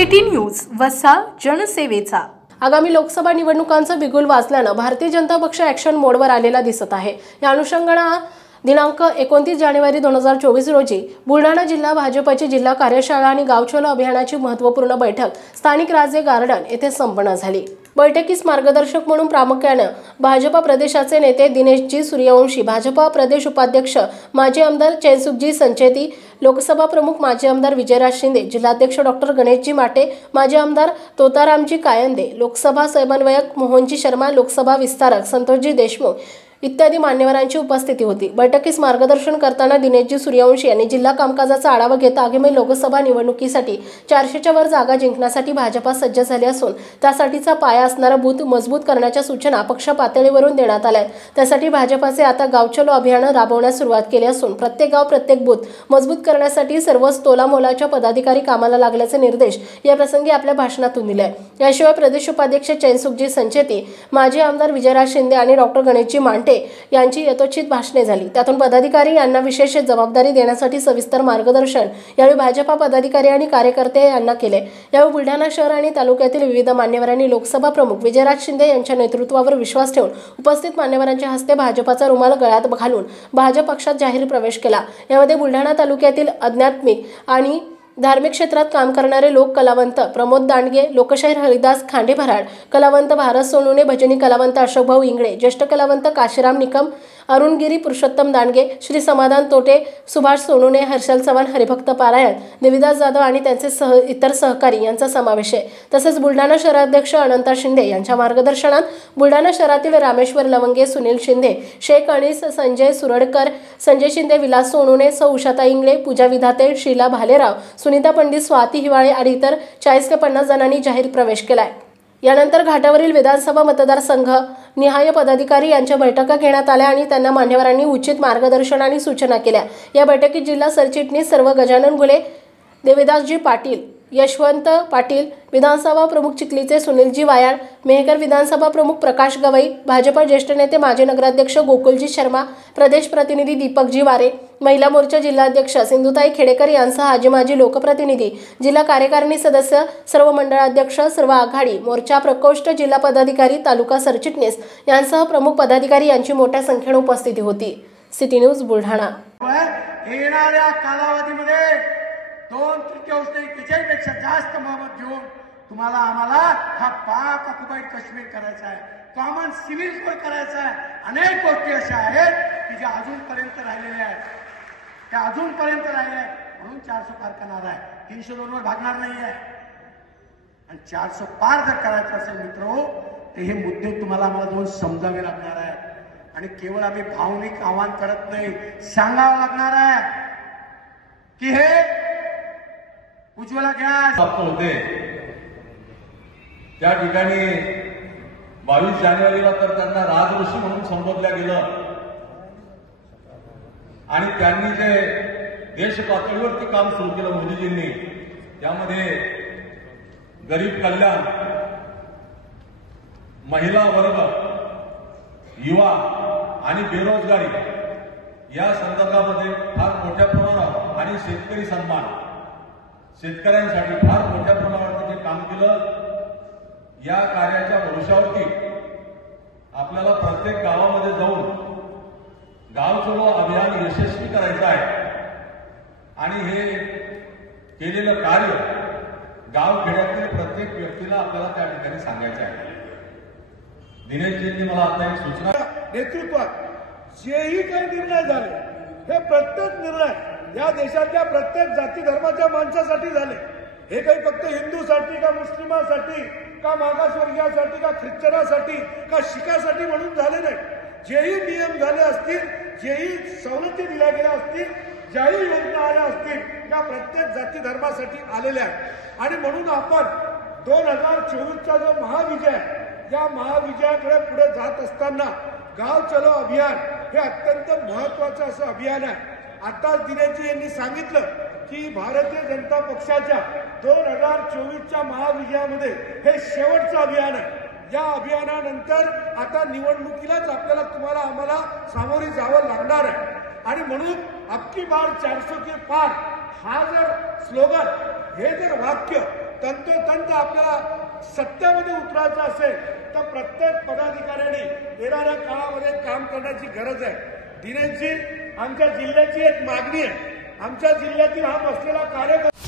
City news वसा जनसेवेचा। आगामी लोकसभा निवडणुकांचा बिगुल वाजल्यानं भारतीय जनता पक्ष ॲक्शन मोडवर आलेला दिसत आहे। या अनुषंगाने दिनांक 29 जानेवारी 2024 रोजी बुलढाणा जिल्हा भाजपची जिल्हा कार्यशाळा आणि गाव चलो अभियानाची महत्त्वपूर्ण बैठक स्थानिक राजे गार्डन येथे संपन्न झाली। बैठकीस मार्गदर्शक म्हणून प्रामुख्याने भाजपा प्रदेशाचे नेते दिनेशजी सूर्यवंशी, भाजपा प्रदेश उपाध्यक्ष माजी आमदार चैनसुखजी संचेती, लोकसभा प्रमुख माजी आमदार विजयराज शिंदे, जिल्हाध्यक्ष डॉक्टर गणेशजी माटे, माजी आमदार तोतारामजी कायंदे, लोकसभा समन्वयक मोहनजी शर्मा, लोकसभा विस्तारक संतोषजी देशमुख इत्यादी मान्यवरांची उपस्थिती होती। बैठकीस मार्गदर्शन करताना दिनेशजी सूर्यवंशी यांनी जिल्हा कामकाजाचा आढावा घेत आगामी लोकसभा निवडणुकीसाठी 400च्या वर जागा जिंकण्यासाठी भाजपा सज्ज झाली असून त्यासाठीचा पाया असणारा बूथ मजबूत करण्याच्या सूचना पक्ष पातळीवरून देण्यात आल्या। त्यासाठी भाजपाचे आता गाव चलो अभियान राबवण्यास सुरुवात केली असून प्रत्येक गाव प्रत्येक बूथ मजबूत करण्यासाठी सर्वच तोलामोलाच्या पदाधिकारी कामाला लागल्याचे निर्देश या प्रसंगी आपल्या भाषणातून दिले। याशिवाय प्रदेश उपाध्यक्ष चैनसुखजी संचेती, माजी आमदार विजयराज शिंदे आणि डॉक्टर गणेशजी माटे यांची यथोचित भाषणे झाली। त्यातून पदाधिकारी यांना विशेष जबाबदारी देण्यासाठी सविस्तर मार्गदर्शन यावेळी भाजपा पदाधिकारी आणि कार्यकर्ते यांना केले। यावेळी बुलढाणा शहर आणि तालुक्यातील विविध मान्यवरांनी लोकसभा प्रमुख विजयराज शिंदे यांच्या नेतृत्वावर विश्वास ठेवून उपस्थित मान्यवरांच्या हस्ते भाजपाचा रुमाल गळ्यात घालून भाजप पक्षात जाहीर प्रवेश केला। यामध्ये बुलढाणा तालुक्यातील आध्यात्मिक आणि धार्मिक क्षेत्रात काम करणारे लोक कलावंत प्रमोद दांडगे, लोकशाहीर हरिदास खांडेभराड, कलावंत भारत सोनवणे, भजनी कलावंत अशोकभाऊ इंगळे, ज्येष्ठ कलावंत काशीराम निकम, अरुणगिरी पुरुषोत्तम दांडगे, श्री समाधान तोटे, सुभाष सोनवणे, हर्षल चव्हाण, हरिभक्त पारायण, देविदास जाधव आणि त्यांचे इतर सहकारी यांचा समावेश आहे। तसेच बुलढाणा शहराध्यक्ष अनंता शिंदे यांच्या मार्गदर्शनात बुलढाणा शहरातील रामेश्वर लवंगे, सुनील शिंदे, शेख अनीस, संजय सुरडकर, संजय शिंदे, विलास सोनवणे, सौ उषाता इंगळे, पूजा विधाते, शीला भालेराव, सुनीता पंडित, स्वाती हिवाळे आणि इतर 40 ते 50 जणांनी जाहीर प्रवेश केलाय। यानंतर घाटावरील विधानसभा मतदारसंघ निहाय पदाधिकारी यांच्या बैठका घेण्यात आल्या आणि त्यांना मान्यवरांनी उचित मार्गदर्शन आणि सूचना केल्या। या बैठकीत जिल्हा सरचिटणीस सर्व गजानन घुले, देविदासजी पाटील, यशवंत पाटील, विधानसभा प्रमुख चिखलीचे सुनीलजी वायाळ, मेहकर विधानसभा प्रमुख प्रकाश गवई, भाजपा ज्येष्ठ नेते माजी नगराध्यक्ष गोकुलजी शर्मा, प्रदेश प्रतिनिधी दीपकजी वारे, महिला मोर्चा जिल्हाध्यक्ष सिंधुताई खेडेकर यांसह आजी माजी लोकप्रतिनिधी, जिल्हा कार्यकारिणी सदस्य, सर्व मंडळाध्यक्ष, सर्व आघाडी मोर्चा प्रकोष्ठ, जिल्हा पदाधिकारी, तालुका सरचिटणीस यांसह प्रमुख पदाधिकारी यांची मोठ्या संख्येने उपस्थिती होती। City news Buldhana. येणाऱ्या कालावधीमध्ये 2/3 त्याच्यापेक्षा जास्त मोबत घेऊन तुम्हाला आम्हाला हा पाक ऑक्युपाईड काश्मीर करायचा आहे, कॉमन सिव्हिल कोड करायचा आहे। अनेक गोष्टी अशा आहेत की ज्या अजूनपर्यंत राहिलेल्या आहेत, त्या अजूनपर्यंत राहिल्या आहेत। म्हणून 400 पार करणार आहे, 302 वर भागणार नाही आहे। आणि 400 पार जर करायचं असेल मित्रो तर हे मुद्दे तुम्हाला आम्हाला जाऊन समजावे लागणार आहे। आणि केवळ आम्ही भावनिक आव्हान करत नाही, सांगावं लागणार आहे की हे उज्ज्वला गॅस होते त्या ठिकाणी 22 जानेवारीला तर त्यांना राजऋषी म्हणून संबोधल्या गेलं आणि त्यांनी जे देश पातळीवरती काम सुरू केलं मोदीजींनी, त्यामध्ये गरीब कल्याण, महिला वर्ग, युवा आणि बेरोजगारी या संदर्भामध्ये फार मोठ्या प्रमाणावर आणि शेतकरी सन्मान, शेतकऱ्यांसाठी फार मोठ्या प्रमाणावर जे काम केलं। या कार्याच्या भरोशावरती आपल्याला प्रत्येक गावामध्ये जाऊन गाव चलो अभियान यशस्वी करायचं आहे आणि हे केलेलं कार्य गावखेड्यातील प्रत्येक व्यक्तीला आपल्याला त्या ठिकाणी सांगायचं आहे। दिनेशजींनी मला आता एक सूचना नेतृत्वात जेही काही निर्णय झाले हे प्रत्येक निर्णय या देशातल्या प्रत्येक जाती धर्माच्या माणसासाठी झाले। हे काही फक्त हिंदूसाठी का मुस्लिमासाठी का मागासवर्गीयासाठी का ख्रिश्चनासाठी का शिखासाठी म्हणून झाले नाही। जेही नियम झाले असतील, जेही सवलती दिल्या गेल्या असतील, ज्याही योजना आल्या असतील त्या प्रत्येक जाती धर्मासाठी आलेल्या आहेत। आणि म्हणून आपण 2024चा जो महाविजय, या महाविजयाकडे पुढे जात असताना गाव चलो अभियान हे अत्यंत महत्वाचं असं अभियान आहे। आताच दिनेशजी यांनी सांगितलं की भारतीय जनता पक्षाच्या 2024च्या महाविजयामध्ये हे शेवटचं अभियान आहे। या अभियानानंतर आता निवडणुकीलाच आपल्याला तुम्हाला आम्हाला सामोरी जावं लागणार आहे। आणि म्हणून अबकी बार 400 के पार हा जर स्लोगन, हे जर वाक्य तंतोतंत आपल्या सत्तेमध्ये उतरायचं असेल तर प्रत्येक पदाधिकाऱ्यांनी येणाऱ्या काळामध्ये काम करण्याची गरज आहे. दिनेशजी, आमच्या जिल्ह्याची एक मागणी आहे. आमच्या जिल्ह्यातील हा बसलेला कार्यकर्ता